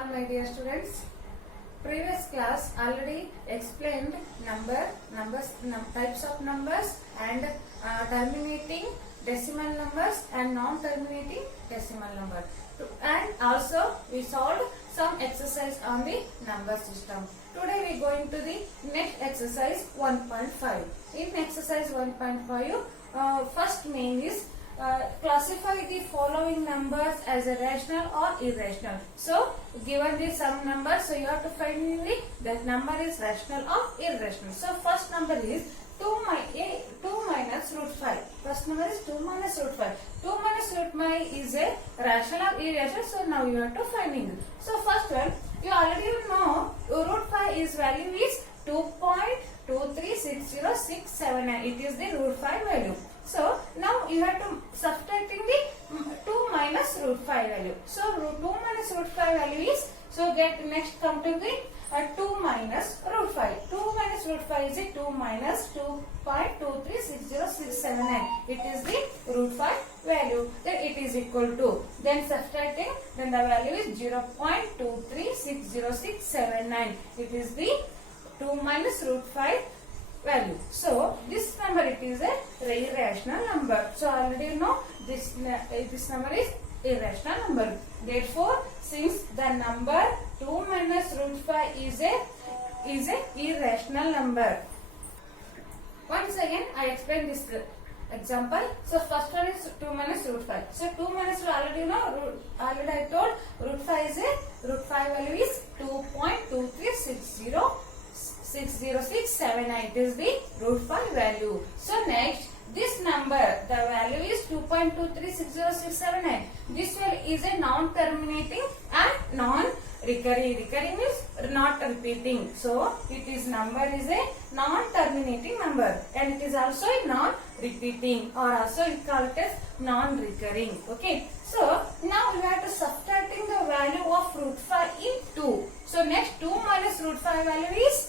All my dear students, previous class already explained types of numbers and terminating decimal numbers and non-terminating decimal number. And also we solved some exercise on the number system. Today we are going to the next exercise 1.5. In exercise 1.5, first main is classify the following numbers as a rational or irrational. So, given the some number, so you have to find that number is rational or irrational. So, first number is 2 minus root 5. First number is 2 minus root 5. 2 minus root 5 is a rational or irrational. So, now you have to find it. So, first one, you already know root 5 is value is 2.2360679. It is the root 5 value. So, now you have to subtracting the 2 minus root 5 value. So, 2 minus root 5 value is, so get next come to the 2 minus root 5. 2 minus root 5 is a 2 minus 2.2360679. It is the root 5 value. Then it is equal to, then subtracting, then the value is 0.2360679. It is the 2 minus root 5 value. So, this number it is a irrational number. So, already know this number is irrational number. Therefore, since the number 2 minus root 5 is a irrational number. Once again, I explain this example. So, first one is 2 minus root 5. So, 2 minus already know, already I told root 5 is a root 5 value is 2.2360679 is the root 5 value. So next, this number, the value is 2.2360679. This value is a non-terminating and non-recurring. Recurring means not repeating. So it is number is a non-terminating number and it is also a non-repeating, or also we call it as non-recurring. Okay. So now we have to subtracting the value of root 5 in 2. So next 2 minus root 5 value is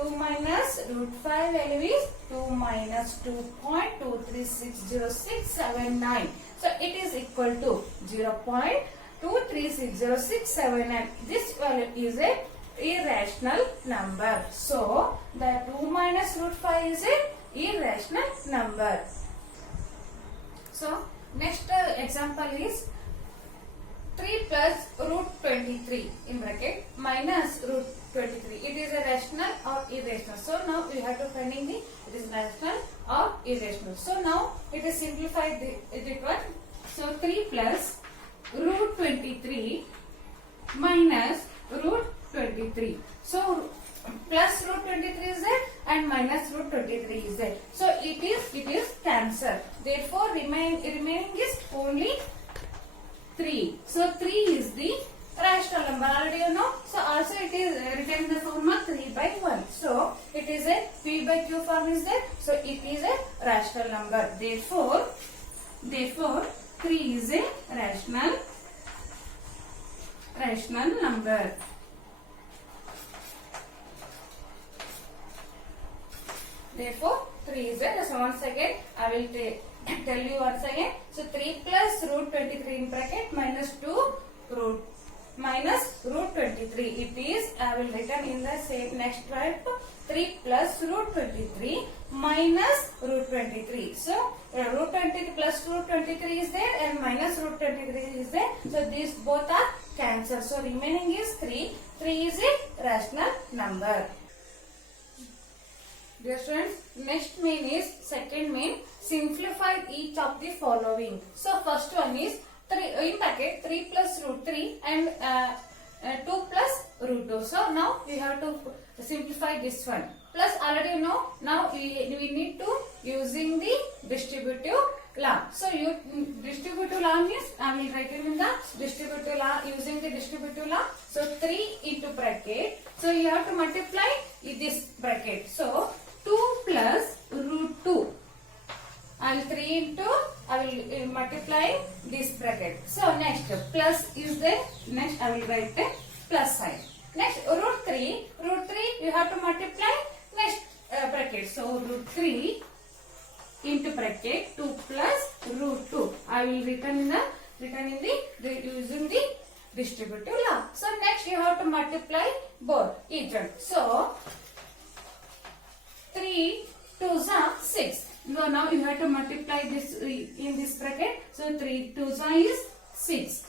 2 minus root 5 value is 2 minus 2.2360679. So it is equal to 0.2360679. This value is a irrational number. So the 2 minus root 5 is a irrational number. So next example is 3 plus root 23 in bracket minus root 23. It is a rational or irrational. So now we have to finding the it is rational or irrational. So now it is simplified the one. So 3 plus root 23 minus root 23. So plus root 23 is there and minus root 23 is there. So it is cancelled. Therefore remaining is only 3. So 3 is the rational number. Already you know. So also it is written in the form of 3 by 1. So it is a P by Q form is there. So it is a rational number. Therefore 3 is a rational number. Therefore 3 is a. So once again I will tell you once again. So 3 plus root 23 in bracket minus 2 root 23. It is, I will written in the same next step, 3 plus root 23 minus root 23. So root 23 plus root 23 is there and minus root 23 is there. So these both are cancelled. So remaining is 3. 3 is a rational number. Dear students, next main is second main. Simplify each of the following. So first one is 3 in bracket 3 plus root 3 and 2 plus root 2. So now we have to simplify this one. Plus already you know. Now we need to using the distributive law. So you distributive law means I will write it in the distributive law using the distributive law. So 3 into bracket. So you have to multiply this bracket. So 2 plus root 2. I will multiply this bracket. So next plus is there. Next I will write the plus sign. Next root 3 you have to multiply next bracket. So root 3 into bracket 2 plus root 2. I will written in the using the distributive law. So next to multiply both each one. So 3 2s are 6. Now you have to multiply this in this bracket. So 3 2s are is 6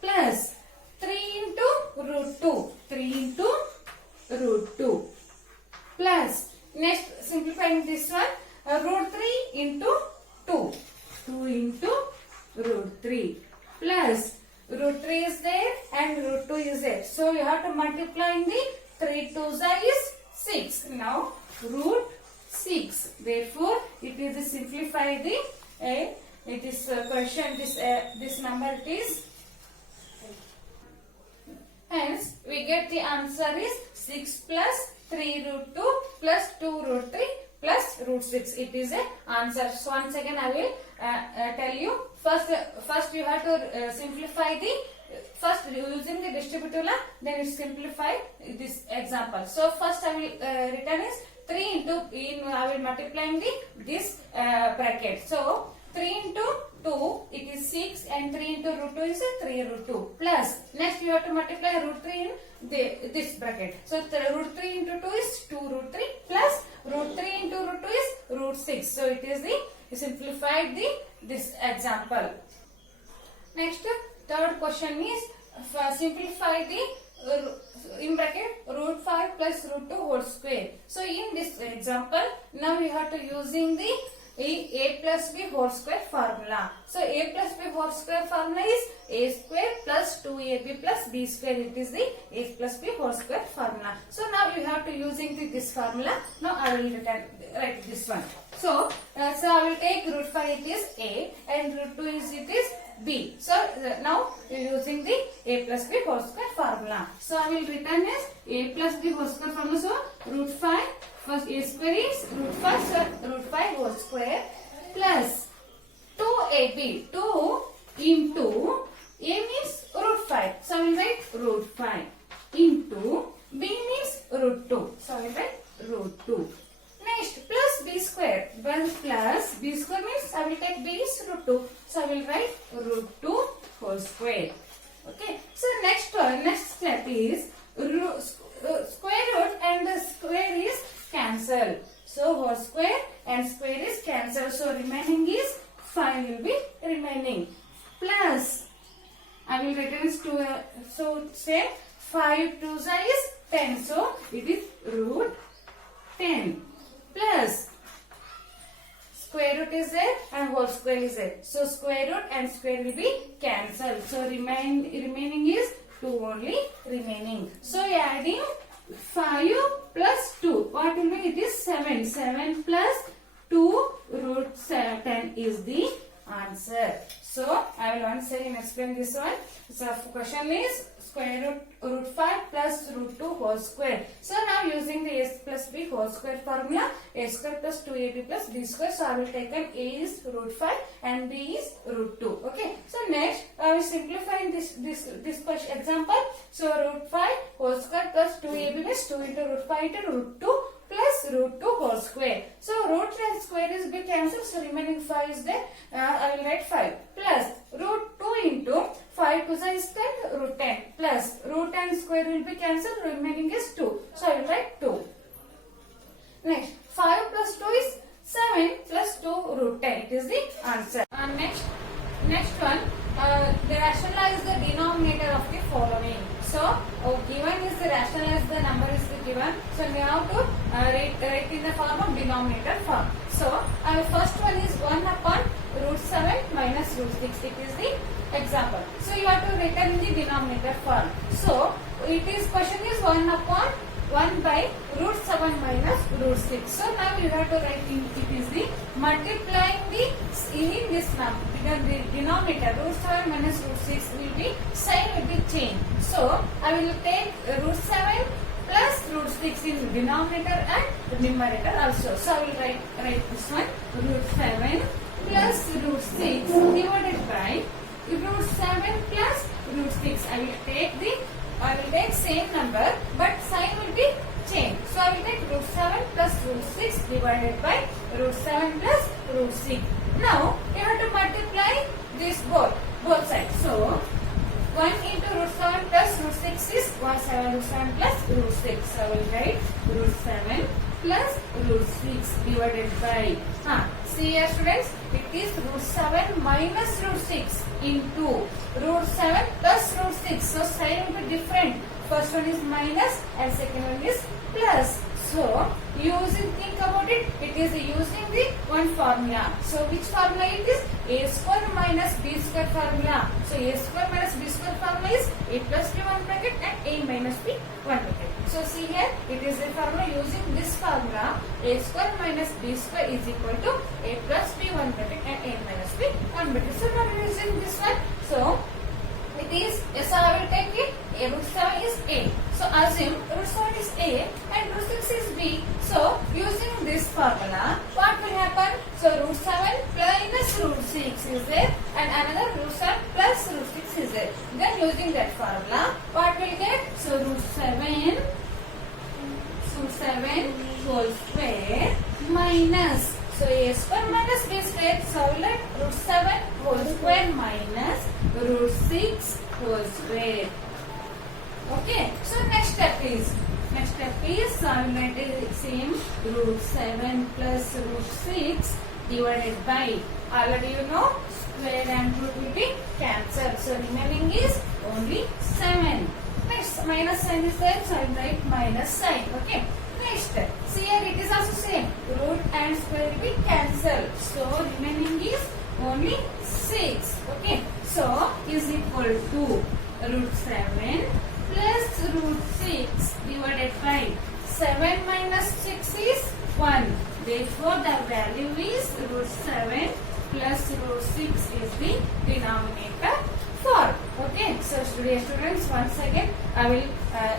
plus 3 into root 2. 3 into root 2 plus next simplifying this one root 3 into 2. 2 into root 3 plus root 3 is there and root 2 is there. So you have to multiply in the 3 2s is 6. Now root 6. Therefore it is simplify the it is question this number it is. Hence we get the answer is 6 plus 3 root 2 plus 2 root 3 plus root 6. It is a answer. So once again I will tell you. First you have to simplify the first using the distributive law, then you simplify this example. So first I will written is 3 into I will multiply this bracket. So 3 into 2 it is 6 and 3 into root 2 is 3 root 2 plus next you have to multiply root 3 in this bracket. So root 3 into 2 is 2 root 3 plus root 3 into root 2 is root 6. So it is the simplified this example. Next third question is simplify the in bracket root 5 plus root 2 whole square. So in this example now we have to using the a plus b whole square formula. So a plus b whole square formula is a square plus 2ab plus b square. It is the a plus b whole square formula. So now you have to using this formula. Now I will write this one. So I will take root 5 it is a and root 2 is it is b. So now using the a plus b whole square formula. So I will written as a plus b whole square formula. So root 5 first a square is root 5, so root 5 whole square plus 2ab, 2 into a means root 5, so I will write root 5 into b means root 2, so I will write root 2. Next plus b square, plus b square means I will take b is root 2, so I will write root 2 whole square. Okay, so next step is square root and the square is cancel. So whole square and square is cancel. So remaining is 5 will be remaining. Plus I will return to so say 5 2 is 10. So it is root 10 plus square root is there and whole square is there. So square root and square will be cancelled. So remaining is 2 only remaining. So adding 5 plus 2. What will be? It is 7. 7 plus 2 root 10 is the answer. So I will once again explain this one. So question is square root 5 plus root 2 whole square. So now using the a plus b whole square formula, a square plus 2ab plus b square. So I will take an a is root 5 and b is root 2. Okay. So next I will simplify this question example. So root 5 whole square plus 2ab means 2 into root 5 into root 2 plus root 2 whole square. So root and square is be cancelled. So remaining 5 is there. I will write 5 plus root 2 into 5 to is 10 root 10 plus root and square will be cancelled. Remaining is 2. So I will write 2. Next 5 plus 2 is 7 plus 2 root 10. It is the answer. Next one, rationalize the denominator of the following. So given is the rationalize the number is the given. So we have to write in the form of denominator form. So first one is 1 upon root 7 minus root 6. It is the example. So you have to write in the denominator form. So it is question is 1 upon 1 by root 7 minus root 6. So now you have to write in it is the multiplying the in this number because the denominator root 7 minus root 6 will be sign will be changed. So I will take root 7 plus root 6 in denominator and numerator also. So I will write this one root 7 plus root 6 divided by root 7 plus root 6. I will take same number but sign will be changed. So I will take root 7 plus root 6 divided by root 7 plus root 6. Now you have to multiply this both sides. So 1 into root 7 plus root 6 is 7 root 7 plus root 6. So I will write root 7 plus root 6 divided by, see here students, it is root 7 minus root 6 into root 7 plus root 6. So sign will be different. First one is minus and second one is plus. So think about it, it is using the one formula. So which formula it is? A square minus B square formula. So A square minus B square formula is A plus B 1 bracket and A minus B 1 bracket. So see here, it is a formula using this formula. A square minus B square is equal to A plus B 1 bracket and A minus B 1 bracket. So now we are using this one. So it is, so I will take it, A root 7 is A. So assume root 7 is A and root 6 is B. So using this formula, what will happen? So root 7 minus root 6 is there and another root 7 plus root 6 is there. Then using that formula, what will get? So root 7 whole square minus, so A square minus B square, so I will write root 7 whole square minus root 6 whole square. Okay, so next step is, so I will write the same root 7 plus root 6 divided by, already you know, square and root will be cancelled. So remaining is only 7. Next, minus sign is there, so I will write minus sign. Okay. Next, see here it is also same. Root and square will be cancelled. So remaining is only 6. Okay. So is equal to root 7 plus root 6 divided by 7 minus 6 is 1. Therefore the value is root 7 plus root 6 is the denominator form. Okay. So students, once again I will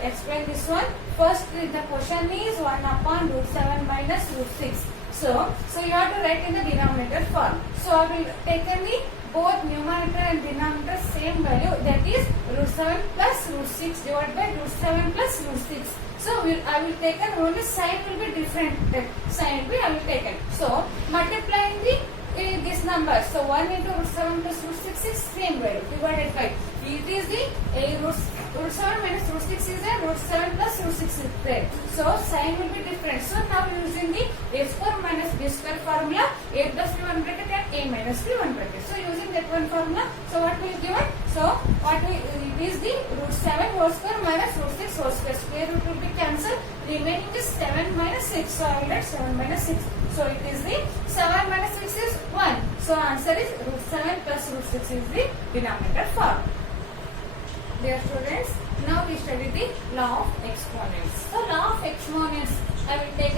explain this one. First the question is 1 upon root 7 minus root 6. So you have to write in the denominator form. So I will take the both numerator and denominator same value, that is root 7 plus root 6 divided by root 7 plus root 6. So I will take only sign will be different. Sign will be I will take. So multiplying this number. So 1 into root 7 plus root 6 is same value divided by. It is the root 7 minus root 6 is a root 7 plus root 6 is there. So sign will be different. So now using the A square minus B square formula, A plus B 1 bracket and A minus B 1 bracket. So using that one formula, so what will given? So what will, it is the root 7 whole square minus root 6 whole square. Square root will be cancelled. Remaining is 7 minus 6. So I will write 7 minus 6. So it is the 7 minus 6 is 1. So answer is root 7 plus root 6 is the denominator form. Dear students, now we study the law of exponents. So law of exponents, I will take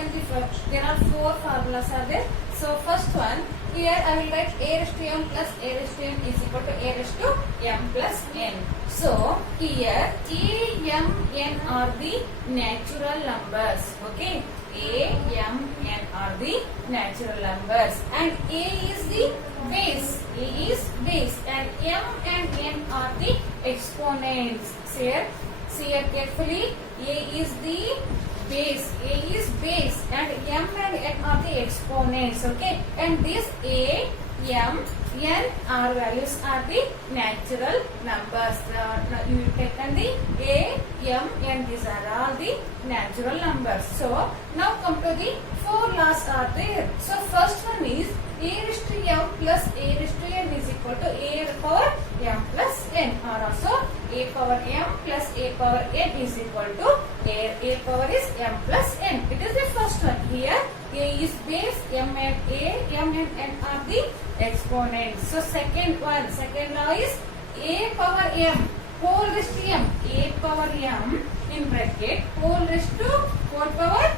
there are 4 formulas are there. So first one, here I will write A raised to m plus A raised to n is equal to A raised to m plus n. So here A, m, n are the natural numbers. Okay, A, m, n are the natural numbers and A is the base. A is base and m and n are the exponents. See here carefully. A is the base. A is base and m and n are the exponents. Okay, and this A, m, n r values are the natural numbers. You taken the A, m, n, these are all the natural numbers. So now come to the 4 laws are there. So first one is A raised to m plus A raised to n is equal to A power m plus n, or also A power m plus A power n is equal to A power is m plus n. It is the first one. Here A is base, m and n are the exponents. So second law is A power m whole raised to m, A power m in bracket whole raised to 4 power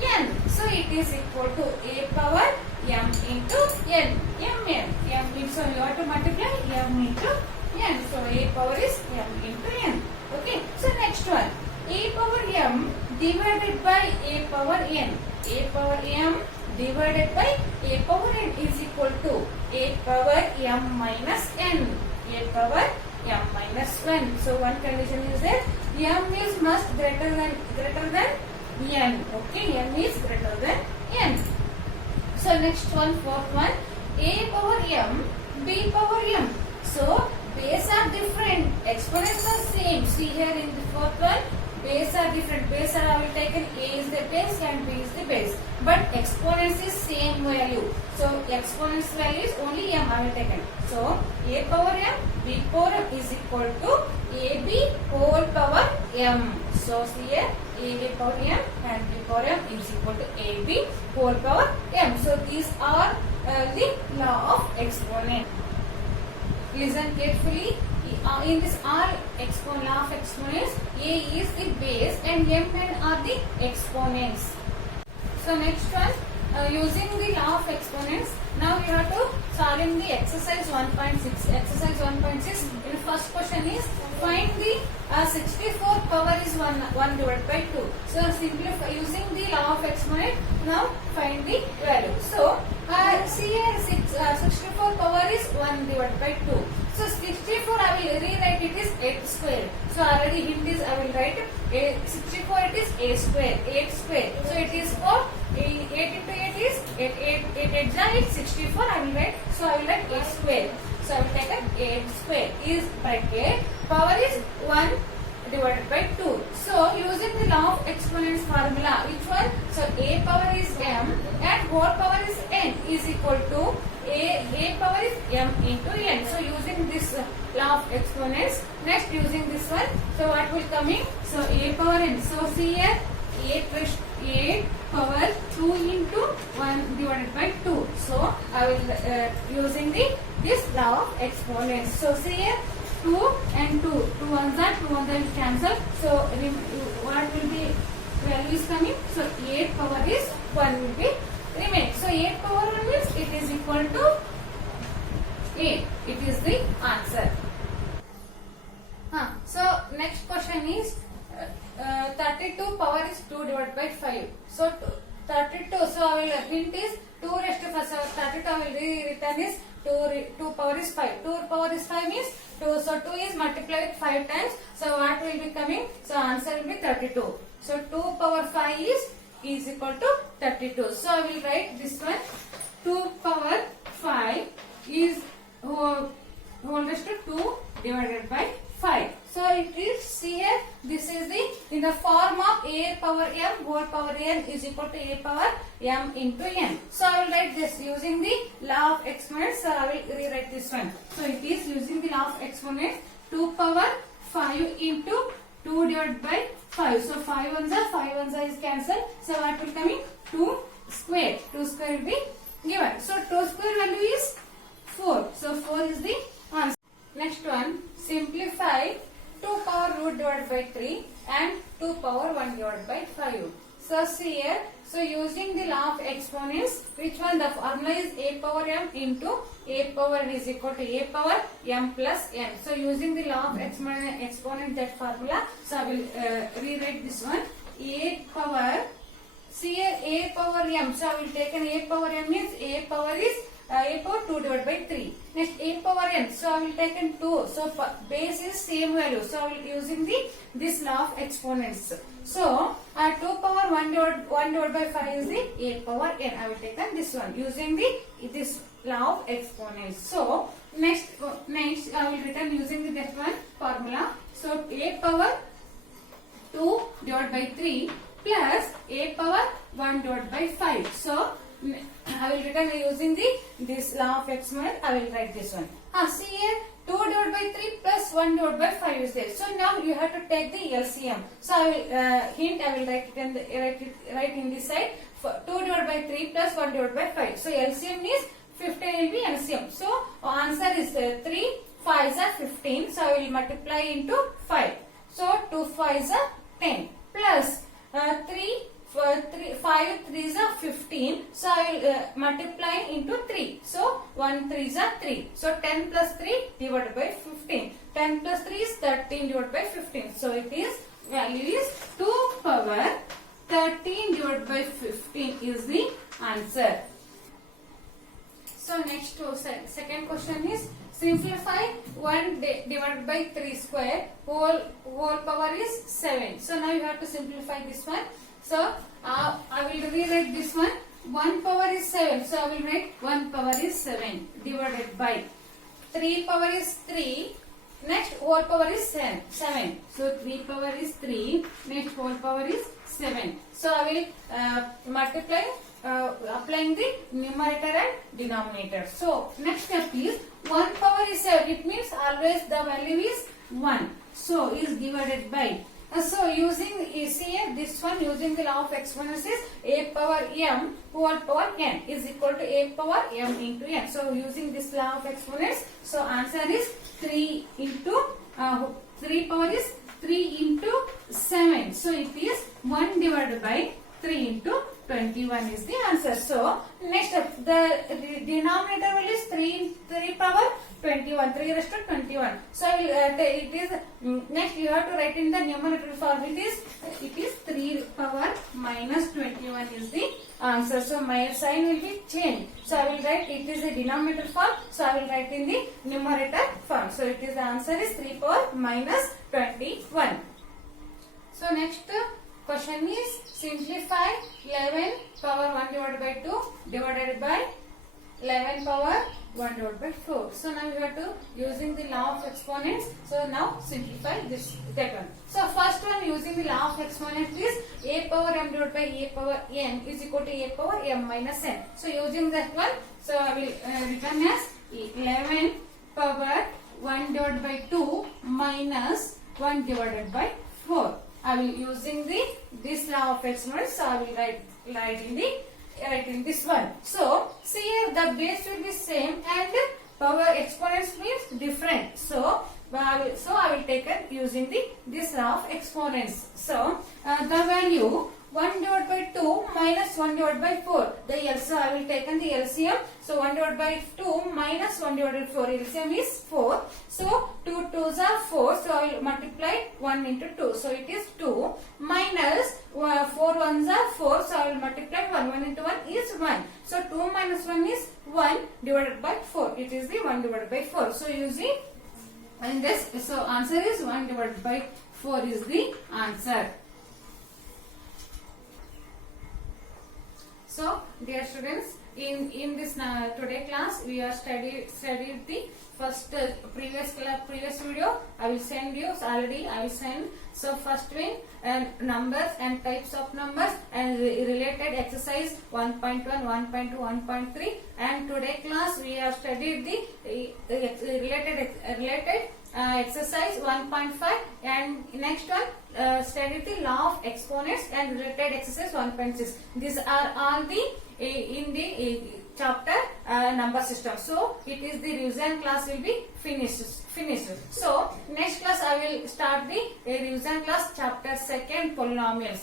n. So it is equal to A power m into n. M means, so you have to multiply m into n. So A power is m into n. Okay. So next one, A power m divided by A power n. A power m divided by A power n is equal to A power m minus n. A power m minus 1. So one condition is that m is must greater than n. Okay, m is greater than n. So next one, fourth one, A power m, B power m. So base are different, exponents are same. See here in the fourth one, base are different. Base are I will take an A is the base and B is the base. But exponents is same value. So exponents value is only m I will take it. So A power m, B power m is equal to AB whole power m. So see here A power m and B power m is equal to AB whole power m. So these are the law of exponent. Listen carefully. In this all law of exponents, A is the base and m and are the exponents. So next one, using the law of exponents, now we have to solve in the exercise 1.6. Exercise 1.6, in the first question is find the 64 power is 1 divided by 2. So simplify using the law of exponent, now find the value. So see here 64 power is 1 divided by 2. So 64 I will rewrite it is 8 square. So already hint is I will write 64 it is a square, 8 square. So it is for 8 into 8 is 8 is 64 I will write. So I will write 8 square. So I will take a 8 square is bracket power is 1 divided by 2. So using the law of exponents formula, which one? So a power is m and whole power is n is equal to a power is m into n. So using this law of exponents, next using this one, so what will coming? So a power n. So see here a power 2 into 1 divided by 2. So I will using this law of exponents. So see here 2 and 2. 2 ones are 2 ones will cancel. So what will be value is coming? So 8 power is 1 will be remain. So 8 power 1 means it is equal to 8. It is the answer. So next question is 32 power is 2 divided by 5. So 32. So I will hint is 2 raised to 5. So 32 I will rewritten is 2 power is 5. 2 power is 5 means 2. So 2 is multiplied 5 times. So what will be coming? So answer will be 32. So 2 power 5 is equal to 32. So I will write this one. 2 power 5 is whole raised to 2 divided by 5. So it is, see here, this is the in the form of a power m whole power n is equal to a power m into n. So I will write this using the law of exponents. So I will rewrite this one. So it is using the law of exponents. 2 power 5 into 2 divided by 5. So 5 ones are is cancelled. So what will coming? 2 square. 2 square will be given. So 2 square value is 4. So 4 is the answer. Next one, simplify 2 power root divided by 3 and 2 power 1 divided by 5. So see here, so using the law of exponents, which one? The formula is a power m into a power n is equal to a power m plus n. So using the law of exponent that formula, so I will rewrite this one. A power, see here a power m. So I will take an a power m means a power is a power 2 divided by 3. Next a power n. So I will take in 2. So base is same value. So I will using this law of exponents. So 2 power 1 divided by 5 is the a power n. I will take this one using this law of exponents. So next I will written using that one formula. So a power 2 divided by 3 plus a power 1 divided by 5. So I will written using this law of exponent. I will write this one. See here 2 divided by 3 plus 1 divided by 5 is there. So now you have to take the LCM. So I will hint. I will write it right in this side. 2 divided by 3 plus 1 divided by 5. So LCM is 15 will be LCM. So answer is 3 5s are 15. So I will multiply into 5. So 2 5s are 10 plus 5 3s are 15. So I will multiply into 3. So 1 3s are 3. So 10 plus 3 divided by 15. 10 plus 3 is 13 divided by 15. So it is value is 2 power 13 divided by 15 is the answer. So next second question is simplify 1 divided by 3 square whole power is 7. So now you have to simplify this one. So I will rewrite this one. 1 power is 7. So I will write 1 power is 7 divided by 3 power is 3 Next whole power is 7. So 3 power is 3. Next whole power is 7. So I will multiply applying the numerator and denominator. So next step is 1 power is 7. It means always the value is 1. So is divided by. So using here this one using the law of exponents is a power m whole power n is equal to a power m into n. So using this law of exponents, so answer is 3 into 3 power is 3 into 7. So it is 1 divided by 3 into 21 is the answer. So next the denominator value is 3 power 21, 3 raised to 21. So I will, it is next you have to write in the numerator form. It is 3 power minus 21 is the answer. So my sign will be changed. So I will write it is a denominator form. So I will write in the numerator form. So it is the answer is 3 power minus 21. So next question is simplify 11 power 1 divided by 2 divided by 11 power 1 divided by 4. So now we have to using the law of exponents. So now simplify that one. So first one using the law of exponents is a power m divided by a power n is equal to a power m minus n. So using that one, so I will written as 11 power 1 divided by 2 minus 1 divided by 4. I will using this law of exponents. So I will write in this one. So see here the base will be same and power exponents means different. So I will take it using this law of exponents. So the value 1 divided by 2 minus 1 divided by 4. So I will take the LCM. So 1 divided by 2 minus 1 divided by 4. LCM is 4. So 2 2s are 4. So I will multiply 1 into 2. So it is 2 minus 4 1s are 4. So I will multiply 1 into 1 is 1. So 2 minus 1 is 1 divided by 4. It is the 1 divided by 4. So using and this, so answer is 1 divided by 4 is the answer. So dear students, in this today class we are studied the first previous video. I will send you already. I will send. So first one numbers and types of numbers and related exercise 1.1, 1.2, 1.3, and today class we have studied the related exercise 1.5, and next one study the law of exponents and related exercise 1.6. These are all the in the chapter number system. So it is the revision class will be finished. So next class I will start the revision class chapter 2 polynomials.